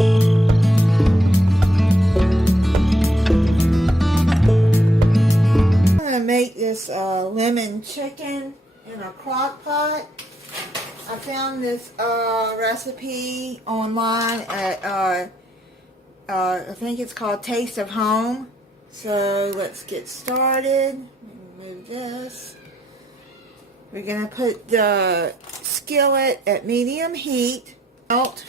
I'm going to make this lemon chicken in a crock pot. I found this recipe online at, I think it's called Taste of Home. So let's get started. Move this. We're going to put the skillet at medium heat. Melt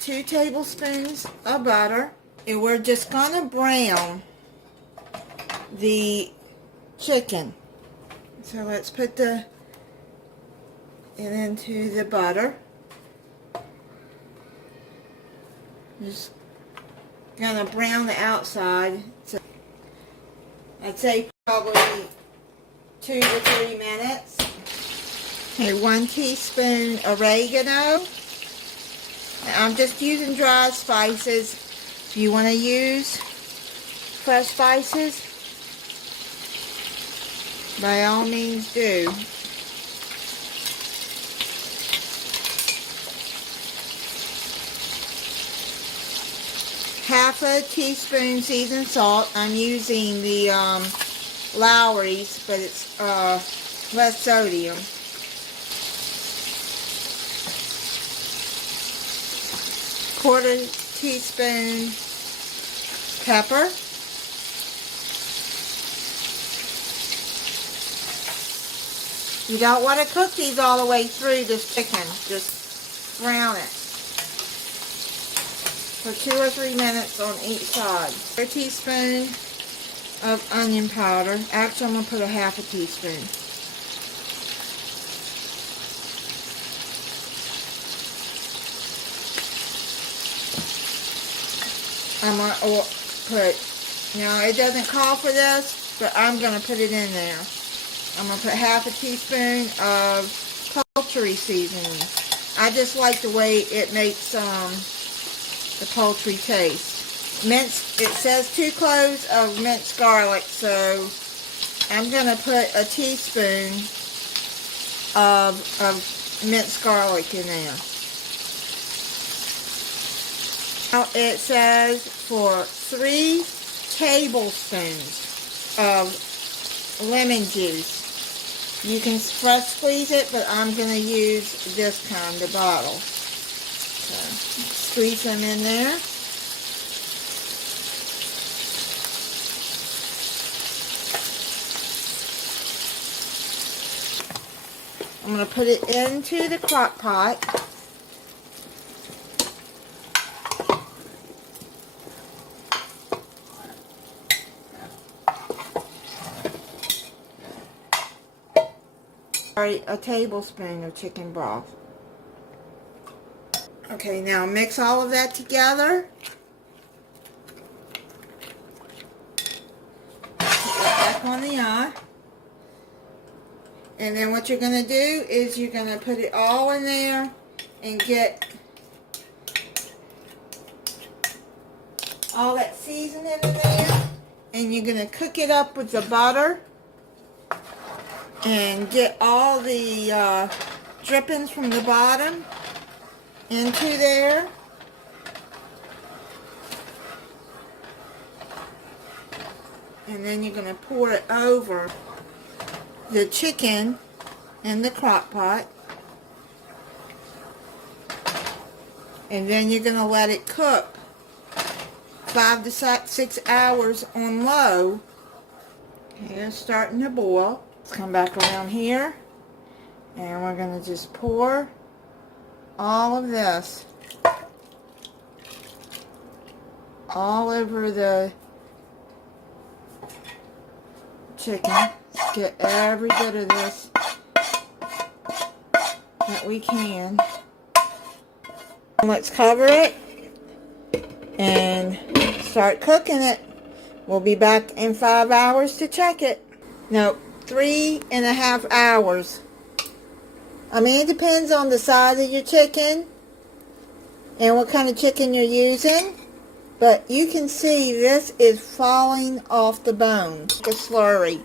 2 tablespoons of butter. And we're just going to brown the chicken. So let's put it into the butter. Just gonna brown the outside. So I'd say probably 2 to 3 minutes. Okay, 1 teaspoon oregano. I'm just using dry spices. If you want to use fresh spices, by all means do. Half a teaspoon seasoned salt. I'm using the Lowry's, but it's less sodium. Quarter teaspoon pepper. You don't want to cook these all the way through this chicken. Just brown it for 2 or 3 minutes on each side. A teaspoon of onion powder. Actually, I'm going to put a half a teaspoon. I'm going to put, it doesn't call for this, but I'm going to put it in there. I'm going to put half a teaspoon of poultry seasoning. I just like the way it makes the poultry taste. Minced, it says 2 cloves of minced garlic, so I'm going to put a teaspoon of minced garlic in there. Now it says for 3 tablespoons of lemon juice. You can fresh squeeze it, but I'm going to use this kind of bottle. So, squeeze them in there. I'm going to put it into the crock pot. A tablespoon of chicken broth. Okay, now mix all of that together. Put that back on the eye. And then what you're going to do is you're going to put it all in there and get all that seasoning in there. And you're going to cook it up with the butter. And get all the drippings from the bottom into there. And then you're going to pour it over the chicken in the crock pot. And then you're going to let it cook 5 to 6 hours on low. Okay, it's starting to boil. Let's come back around here, and we're going to just pour all of this all over the chicken. Let's get every bit of this that we can. Let's cover it and start cooking it. We'll be back in 5 hours to check it. No. 3.5 hours. I mean, it depends on the size of your chicken and what kind of chicken you're using, but you can see this is falling off the bone like a slurry.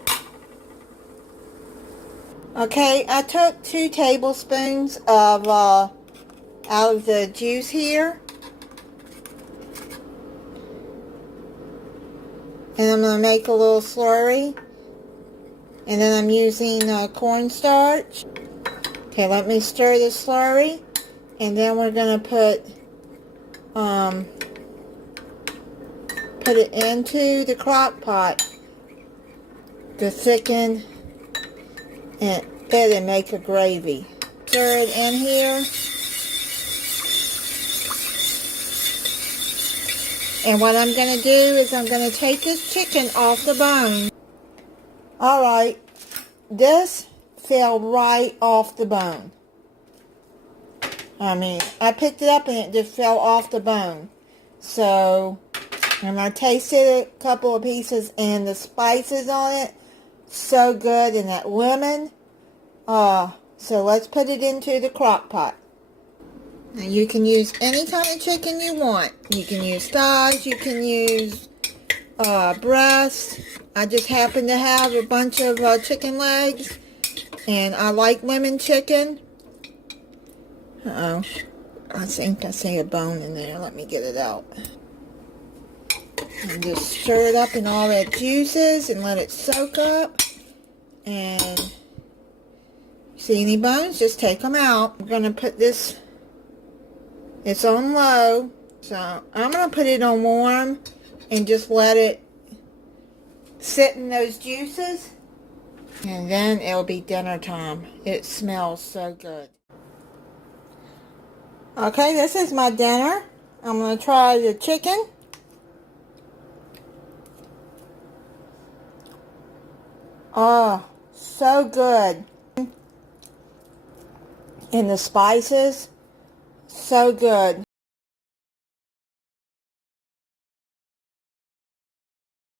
Okay, I took 2 tablespoons of out of the juice here, And I'm going to make a little slurry. And then I'm using cornstarch. Okay, let me stir the slurry. And then we're going to put it into the crock pot to thicken it and make a gravy. Stir it in here. And what I'm going to do is I'm going to take this chicken off the bone. Alright, this fell right off the bone. I picked it up and it just fell off the bone. So, and I tasted a couple of pieces and the spices on it, so good, and that lemon. So let's put it into the crock pot. Now you can use any kind of chicken you want. You can use thighs, you can use breast. I just happen to have a bunch of chicken legs, and I like lemon chicken. I think I see a bone in there. Let me get it out. And just stir it up in all that juices and let it soak up. And see any bones, just take them out. I'm going to put this, it's on low, so I'm going to put it on warm and just let it sit in those juices. And then it'll be dinner time. It smells so good. Okay, this is my dinner. I'm going to try the chicken. Oh, so good. And the spices, so good.